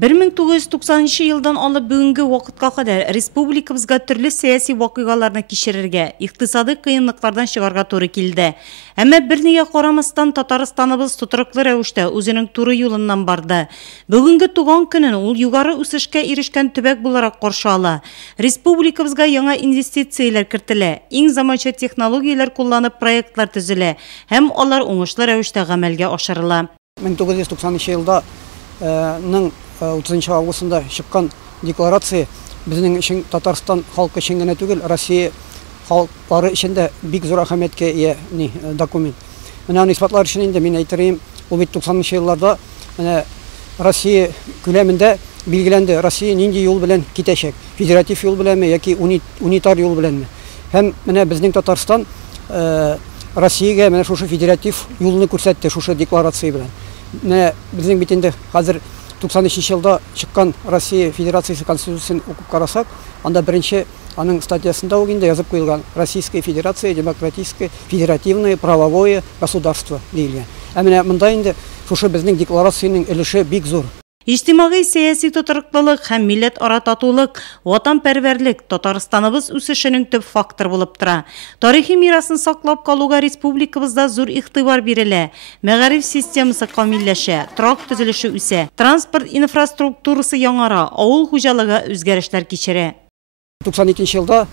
1990 yıldan alып бүгінгі вақытқа қадар республикамызға түрлі саяси вақиғаларны кешірерге, иқтисади қиынлықтардан шығарға туры келді. Әмма бірнеге қарамастан Татарстаныбыз тұтырықлы рәвіште өзінің туры юлынан барды. Бүгінгі туған күнін ул югары үсішке ерішкен төбәк буларак қаршы ала. Республикамызға яңа инвестициялар кертелә, иң заманча технологиялар кулланып проектлар төзелә, һәм алар уңышлы рәвештә гамәлгә ашырыла. 1990 елда 30 августында шыққан декларация біздің үшін Татарстан халқы үшін генә түгел, Россия халыклары үшін дә бик зур әһәмияткә ия документ. Менә аны исбатлар өчен инде мин әйтерим, ул бит 90 елларда менә Россия күләмендә билгеләнде. Россия нинди юл белән китәчәк? Федератив юл беләнме яки унитар юл беләнме? Һәм менә безнең Татарстан Россиягә менә шушы федератив юлны күрсәтте шушы декларация белән. Менә безнең бит инде хәзер 93 елда чыккан Россия Федерациясы конституциясын укып карасак, анда беренче аның статьясында ук инде язып куелган: Российская Федерация демократическое, федеративное, правовое государство диелгән. Ә менә монда инде шушы безнең декларациянең өлеше бик зур. İçtimai siyasi tutырыклылык һәм милләт ара татулык, ватанпәрвәрлек Татарстаныбыз үсешенең төп фактор булып тора. Тарихи мирасын саклап калуга республикабызда зур игътибар бирелә. Мәгариф системасы камилләшә, торак төзелеше үсә, транспорт инфраструктурасы яңара, авыл хуҗалыгы үзгәрешләр кичерә. 92 елда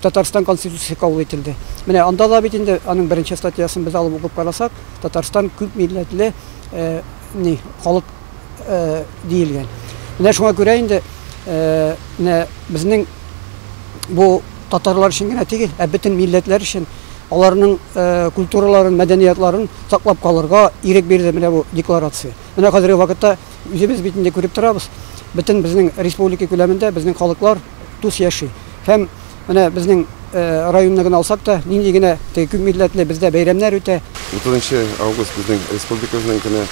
Татарстан конституциясы кабул ителде. Менә анда да бит инде аның беренче статьясын без алып укып карасак, Татарстан күп милләтле халык диелгән. Менә шуңа күрә инде безнең бу татарлар өчен генә түгел, ә бөтен милләтләр өчен аларның культураларын, мәдәниятларын саклап калырга ирек бирде менә бу декларация. Менә хәзерге вакытта үзебез бит инде күреп торабыз. Бөтен безнең республика күләмендә безнең халыклар тус яши. Һәм менә безнең районны гына алсак та, нинди генә күп милләтле бездә бәйрәмнәр үтә. 30 август безнең республикабызның көне.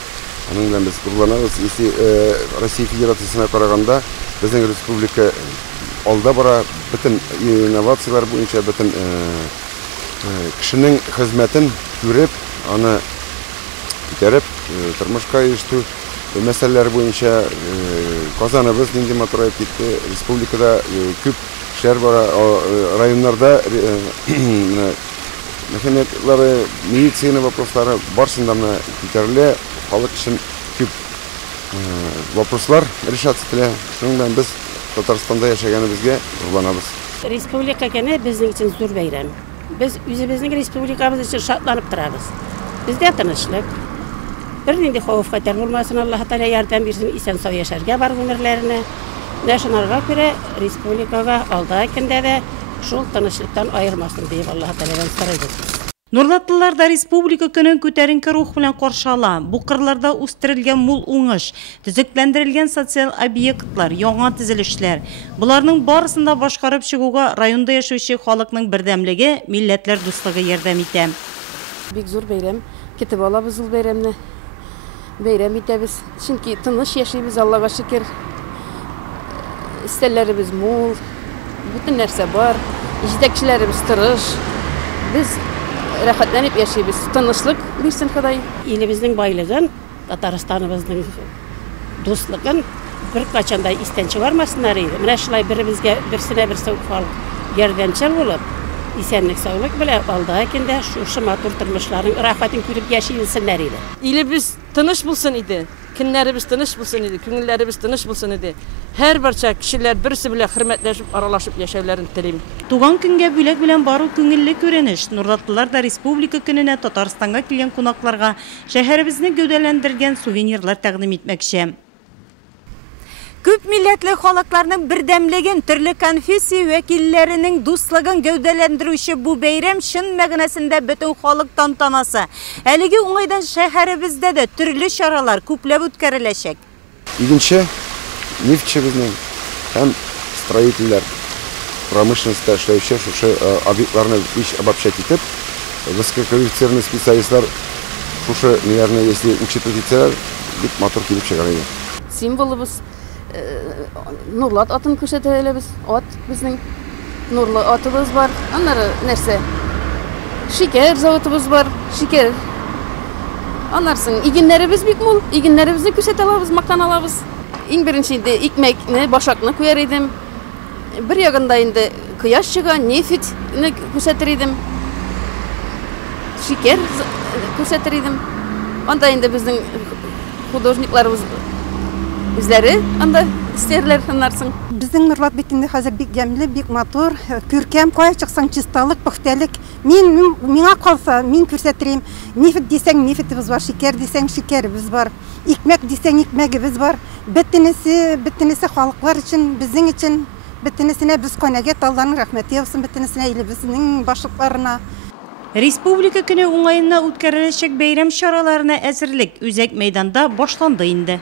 Аның белән без курланабыз. Россия Федерациясына караганда безнең республика алда бара, бөтен инновациялар буенча бөтен кешенең хезмәтен күреп, аны күтәреп, тормышка ишту мәсьәләләр буенча Казаныбыз нинди матур китте. Республикада күп шәһәр бара, районнарда мәхәммәтләре, медицина вопрослары барсында күтәрелә. Халык өчен күп вопрослар решаться ителә. Шуның белән без Татарстанда яшәгәнебезгә курланабыз. Республика көне безнең өчен зур бәйрәм. Без үзебезнең республикабыз өчен шатланып торабыз. Бездә тынычлык, бернинди хавыф-хәтәр булмасын, Аллаһ Тәгалә ярдәм бирсен, исән-сау яшәргә бар гомерләренә. Шунарга күрә республикага алда көндә дә шул тынычлыктан аермасын дип Аллаһ Тәгаләдән сорыйбыз. Нурлатлылар да республика көнен күтәренке рух белән каршы ала. Бу кырларда үстерелгән мул уңыш, төзекләндерелгән социаль объектлар, яңа төзелешләр. Буларның барысында башкарып чыгуга районда яшәүче халыкның бердәмлеге, милләтләр дуслыгы ярдәм итә. Бик зур бәйрәм. Китеп алабыз ул бәйрәмне. Бәйрәм итәбез. Чөнки тыныч яшибез, Аллага шөкер. Истәлләребез мул, бөтен нәрсә бар. Җитәкчеләребез тырыш. Без рәхәтләнеп яшибез. Тынычлык бирсен Ходай. Илебезнең байлыгын, Татарстаныбызның дуслыгын бер качанда истән чыгармасыннар иде. Менә шулай беребезгә берсенә берсе ярдәмчел булып, исәнлек саулык белән алда көндә шушы матур тормышларның рәхәтен күреп яшисеннәр иде. Илебез тыныч булсын иде. Көннәребез тыныч булсын иде, күңелләребез тыныч булсын иде. Һәр барча кешеләр берсе белән хөрмәтләшеп, аралашып яшәүләрен телим. Туган көнгә бүләк белән бару күңелле күренеш. Нурлатлылар да республика көненә Татарстанга килгән кунакларга шәһәребезне гәүдәләндергән сувенирлар тәкъдим итмәкче. Күп милләтле халыкларның бердәмлеген, төрле конфессия вәкилләренең дуслыгын гәүдәләндерүче бу бәйрәм чын мәгънәсендә бөтен халык тантанасы. Әлеге уңайдан шәһәребездә дә төрле чаралар күпләп үткәреләчәк. Игенче нефтчебезнең һәм строительләр промышленностьта эшләүче шушы объектларны иш обобщать итеп, высококвалифицированный специалистлар шушы ниләрне если учитывать итсәләр, бик матур килеп чыгар иде. Символыбыз Нурлат атын күрсәтәләбез. Ат безнең нурлы атыбыз бар. Аннары нәрсә? Шикәр заводыбыз бар. Шикәр. Аннарсын игеннәребез бик мул. Игеннәребезне күрсәтә алабыз, мактана алабыз. iň birinçi indi ikmekni, başakny koyar edim. Bir ýagynda indi kıyaş çıga, nefitni kösetir edim. Şeker kösetir edim. Onda indi bizning hudojniklarymyz bizleri anda isterler sanlarsın. Bizning Nurlat betinde hazır bik jämli, bik motor, körkem koya çıksan çistalyk, puxtalik. Miňa kalsa, min körsetirem. Nefit diseň nefitimiz var, şeker diseň şekerimiz var. Ikmek diseň ikmegimiz var. Bittinisi halklar için, bizning için, bittinisine biz konaget Allah'ın rahmeti olsun, bittinisine ile bizning başlıklarına. Respublika günü uňaýyna ütkerilecek beýram şaralaryna äzirlik Üzek meýdanda başlandy indi.